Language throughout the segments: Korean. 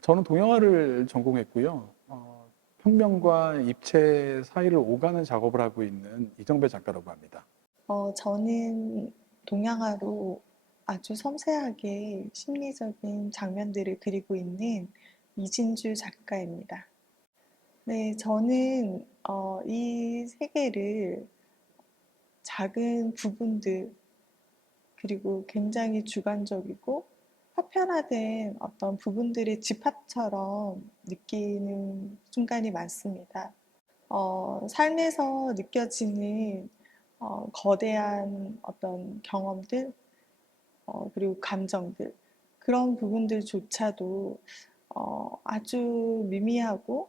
저는 동양화를 전공했고요. 평면과 입체 사이를 오가는 작업을 하고 있는 이정배 작가라고 합니다. 저는 동양화로 아주 섬세하게 심리적인 장면들을 그리고 있는 이진주 작가입니다. 네, 저는 이 세계를 작은 부분들, 그리고 굉장히 주관적이고 파편화된 어떤 부분들의 집합처럼 느끼는 순간이 많습니다. 삶에서 느껴지는 거대한 어떤 경험들, 그리고 감정들, 그런 부분들조차도 아주 미미하고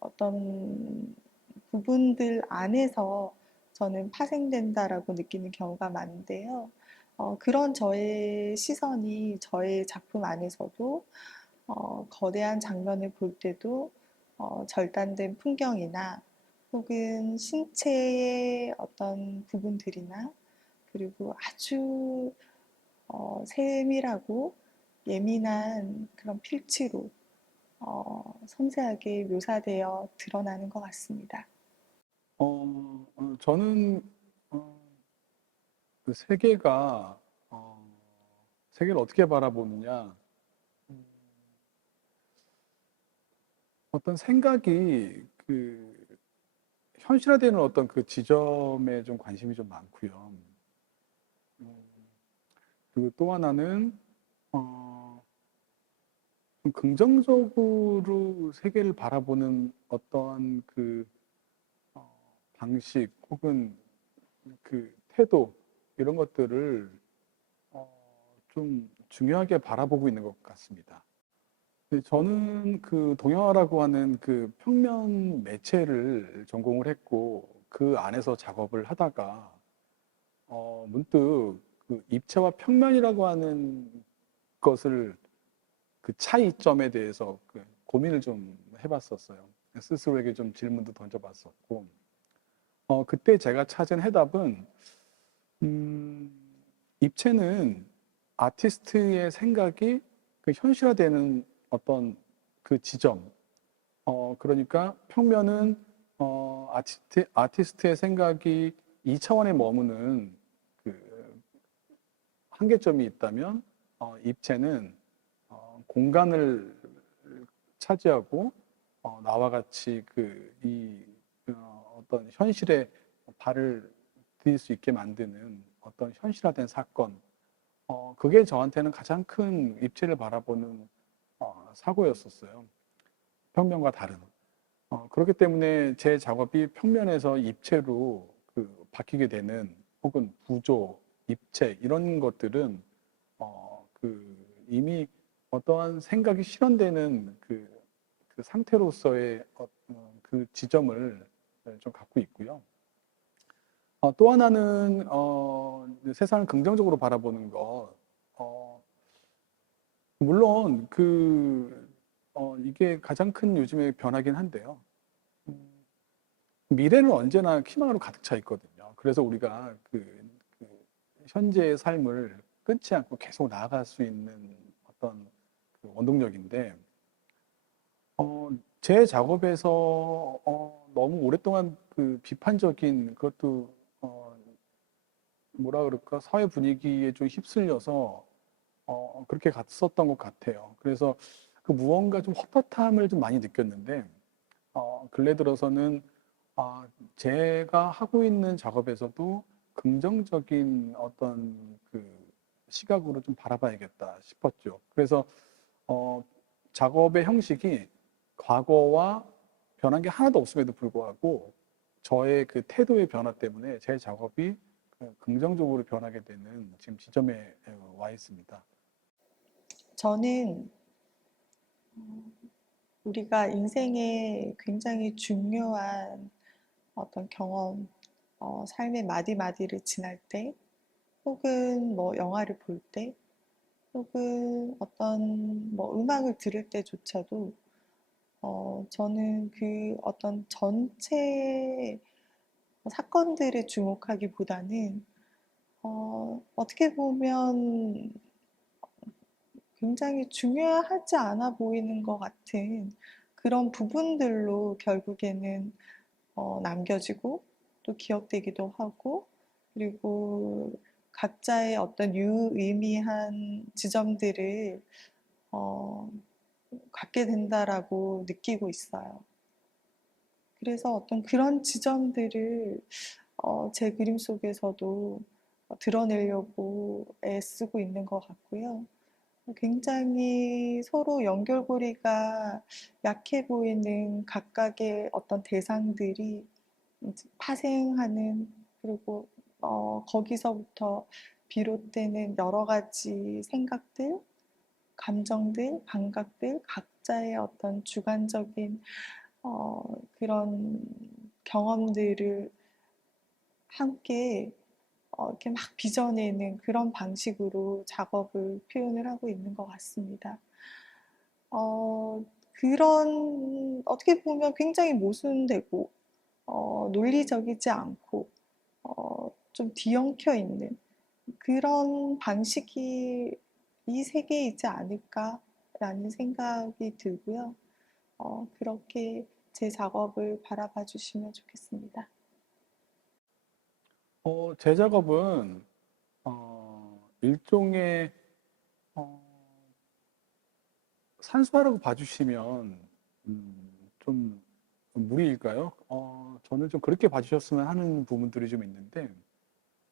어떤 부분들 안에서 저는 파생된다라고 느끼는 경우가 많은데요. 그런 저의 시선이 저의 작품 안에서도 거대한 장면을 볼 때도 절단된 풍경이나 혹은 신체의 어떤 부분들이나 그리고 아주 세밀하고 예민한 그런 필치로 섬세하게 묘사되어 드러나는 것 같습니다. 저는 그 세계가 세계를 어떻게 바라보느냐, 음, 어떤 생각이 현실화되는 어떤 그 지점에 좀 관심이 좀 많고요. 음, 그리고 또 하나는 어, 좀 긍정적으로 세계를 바라보는 어떤 어, 방식 혹은 그 태도 이런 것들을 어, 좀 중요하게 바라보고 있는 것 같습니다. 근데 저는 그 동영화라고 하는 그 평면 매체를 전공을 했고 그 안에서 작업을 하다가 문득 그 입체와 평면이라고 하는 것을 그 차이점에 대해서 그 고민을 좀 해봤었어요. 스스로에게 좀 질문도 던져봤었고, 그때 제가 찾은 해답은, 음, 입체는 아티스트의 생각이 그 현실화되는 어떤 그 지점, 그러니까 평면은 아티스트의 생각이 2차원에 머무는 그 한계점이 있다면, 입체는 공간을 차지하고 나와 같이 어떤 현실에 발을 들일 수 있게 만드는 어떤 현실화된 사건, 그게 저한테는 가장 큰 입체를 바라보는 사고였었어요. 평면과 다른. 그렇기 때문에 제 작업이 평면에서 입체로 바뀌게 되는 혹은 구조, 입체 이런 것들은 이미 어떠한 생각이 실현되는 그 상태로서의 그 지점을 좀 갖고 있고요. 또 하나는 세상을 긍정적으로 바라보는 것. 물론 이게 가장 큰 요즘의 변화긴 한데요. 음, 미래는 언제나 희망으로 가득 차 있거든요. 그래서 우리가 그 현재의 삶을 끊지 않고 계속 나아갈 수 있는 어떤 그 원동력인데, 제 작업에서 너무 오랫동안 그 비판적인 그것도 뭐라 그럴까 사회 분위기에 좀 휩쓸려서 그렇게 갔었던 것 같아요. 그래서 그 무언가 좀 헛헛함을 좀 많이 느꼈는데 근래 들어서는 제가 하고 있는 작업에서도 긍정적인 어떤 그 시각으로 좀 바라봐야겠다 싶었죠. 그래서 어, 작업의 형식이 과거와 변한 게 하나도 없음에도 불구하고 저의 그 태도의 변화 때문에 제 작업이 긍정적으로 변하게 되는 지금 지점에 와 있습니다. 저는 우리가 인생에 굉장히 중요한 어떤 경험, 삶의 마디마디를 지날 때, 혹은 뭐 영화를 볼 때, 혹은 어떤 뭐 음악을 들을 때조차도 저는 그 어떤 전체 사건들에 주목하기보다는 어떻게 보면 굉장히 중요하지 않아 보이는 것 같은 그런 부분들로 결국에는 남겨지고 또 기억되기도 하고, 그리고 각자의 어떤 유의미한 지점들을 어, 갖게 된다라고 느끼고 있어요. 그래서 어떤 그런 지점들을 제 그림 속에서도 드러내려고 애쓰고 있는 것 같고요. 굉장히 서로 연결고리가 약해 보이는 각각의 어떤 대상들이 파생하는, 그리고 거기서부터 비롯되는 여러 가지 생각들, 감정들, 감각들, 각자의 어떤 주관적인 그런 경험들을 함께 이렇게 막 빚어내는 그런 방식으로 작업을 표현을 하고 있는 것 같습니다. 그런, 어떻게 보면 굉장히 모순되고 논리적이지 않고 좀 뒤엉켜 있는 그런 방식이 이 세계이지 않을까라는 생각이 들고요. 그렇게 제 작업을 바라봐 주시면 좋겠습니다. 제 작업은 일종의 어, 산수화라고 봐주시면 좀 무리일까요? 저는 좀 그렇게 봐주셨으면 하는 부분들이 좀 있는데,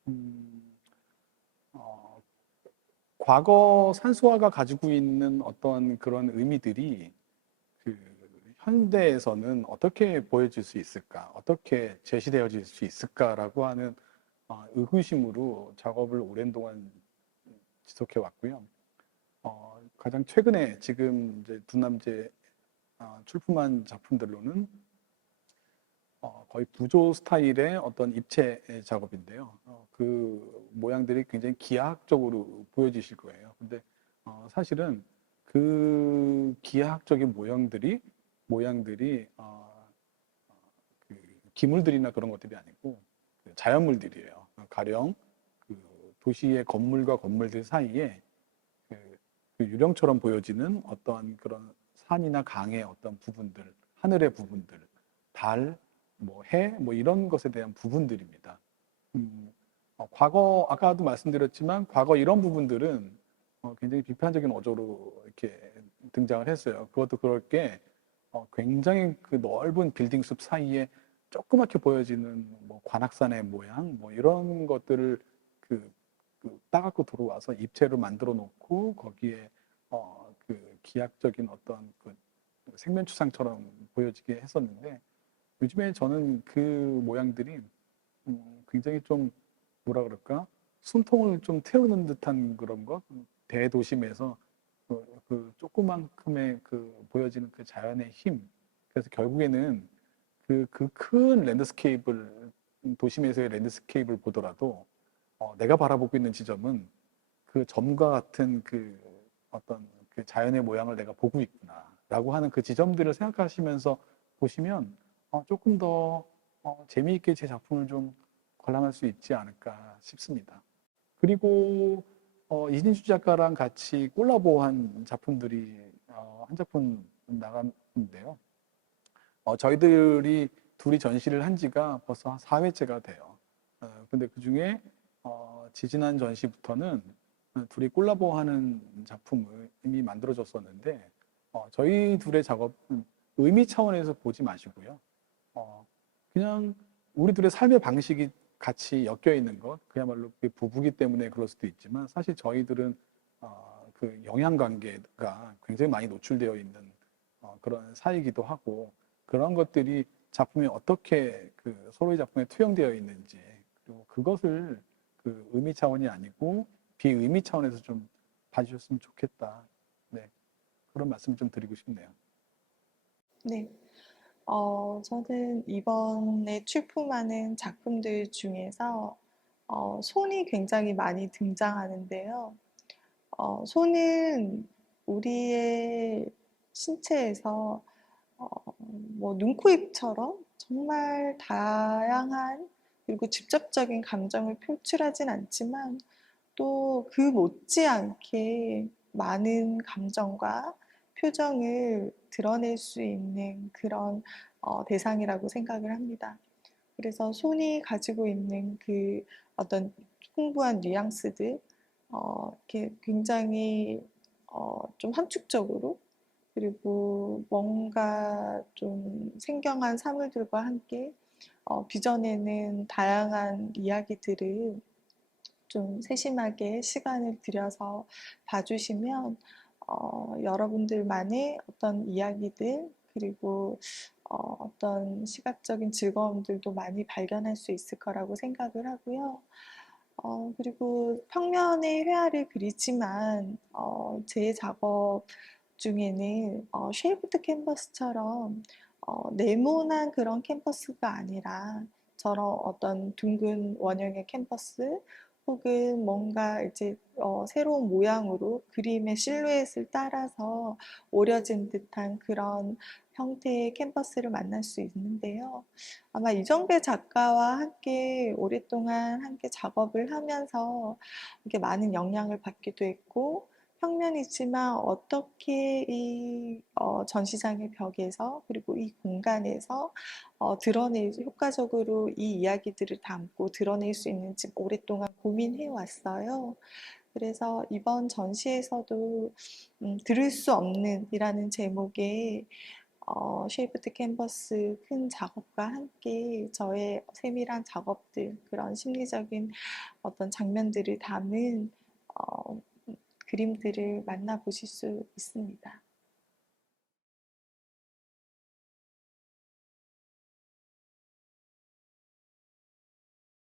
음, 어, 과거 산수화가 가지고 있는 어떤 그런 의미들이 그 현대에서는 어떻게 보여질 수 있을까? 어떻게 제시되어질 수 있을까라고 하는 의구심으로 작업을 오랜 동안 지속해 왔고요. 가장 최근에 지금 이제 두남제 출품한 작품들로는 거의 부조 스타일의 어떤 입체 작업인데요. 그 모양들이 굉장히 기하학적으로 보여지실 거예요. 근데 사실은 그 기하학적인 모양들이 그 기물들이나 그런 것들이 아니고 그 자연물들이에요. 가령 그 도시의 건물과 건물들 사이에 그, 그 유령처럼 보여지는 어떠한 그런 산이나 강의 어떤 부분들, 하늘의 부분들, 달, 뭐 해, 뭐 이런 것에 대한 부분들입니다. 과거 아까도 말씀드렸지만 과거 이런 부분들은 굉장히 비판적인 어조로 이렇게 등장을 했어요. 그것도 그럴 게 굉장히 그 넓은 빌딩 숲 사이에 조그맣게 보여지는 뭐 관악산의 모양, 뭐 이런 것들을 그, 따갖고 들어와서 입체로 만들어 놓고 거기에 그 기하학적인 어떤 그 생면추상처럼 보여지게 했었는데 요즘에 저는 그 모양들이 굉장히 좀 뭐라 그럴까 숨통을 좀 태우는 듯한 그런 것 대도심에서 그 조그만큼의 그 보여지는 그 자연의 힘 그래서 결국에는 그 큰 랜드스케이프를 도심에서의 랜드스케이프를 보더라도 내가 바라보고 있는 지점은 그 점과 같은 그 어떤 그 자연의 모양을 내가 보고 있구나라고 하는 그 지점들을 생각하시면서 보시면 조금 더 재미있게 제 작품을 좀 관람할 수 있지 않을까 싶습니다. 그리고 이진주 작가랑 같이 콜라보한 작품들이 한 작품 나갔는데요. 저희들이 둘이 전시를 한 지가 벌써 한 4회째가 돼요. 근데 그 중에 지지난 전시부터는 둘이 콜라보하는 작품을 이미 만들어졌었는데 저희 둘의 작업은 의미 차원에서 보지 마시고요. 그냥 우리 둘의 삶의 방식이 같이 엮여 있는 것, 그야말로 부부기 때문에 그럴 수도 있지만 사실 저희들은 그 영향관계가 굉장히 많이 노출되어 있는 그런 사이이기도 하고 그런 것들이 작품에 어떻게 그 서로의 작품에 투영되어 있는지 그리고 그것을 그 의미 차원이 아니고 비의미 차원에서 좀 봐주셨으면 좋겠다. 네, 그런 말씀 좀 드리고 싶네요. 네. 저는 이번에 출품하는 작품들 중에서 손이 굉장히 많이 등장하는데요. 손은 우리의 신체에서 뭐 눈, 코, 입처럼 정말 다양한 그리고 직접적인 감정을 표출하진 않지만 또 그 못지않게 많은 감정과 표정을 드러낼 수 있는 그런 대상이라고 생각을 합니다. 그래서 손이 가지고 있는 그 어떤 풍부한 뉘앙스들, 이렇게 굉장히 좀 함축적으로, 그리고 뭔가 좀 생경한 사물들과 함께 빚어내는 다양한 이야기들을 좀 세심하게 시간을 들여서 봐주시면 여러분들만의 어떤 이야기들, 그리고 어떤 시각적인 즐거움들도 많이 발견할 수 있을 거라고 생각을 하고요. 그리고 평면의 회화를 그리지만 제 작업 중에는 쉐이프드 캔버스처럼 네모난 그런 캔버스가 아니라 저런 어떤 둥근 원형의 캔버스, 혹은 뭔가 이제 새로운 모양으로 그림의 실루엣을 따라서 오려진 듯한 그런 형태의 캔버스를 만날 수 있는데요. 아마 이정배 작가와 함께 오랫동안 함께 작업을 하면서 이렇게 많은 영향을 받기도 했고, 평면이지만 어떻게 이 전시장의 벽에서, 그리고 이 공간에서 효과적으로 이 이야기들을 담고 드러낼 수 있는지 오랫동안 고민해 왔어요. 그래서 이번 전시에서도 들을 수 없는 이라는 제목의 쉐이프드 캔버스 큰 작업과 함께 저의 세밀한 작업들, 그런 심리적인 어떤 장면들을 담은 그림들을 만나보실 수 있습니다.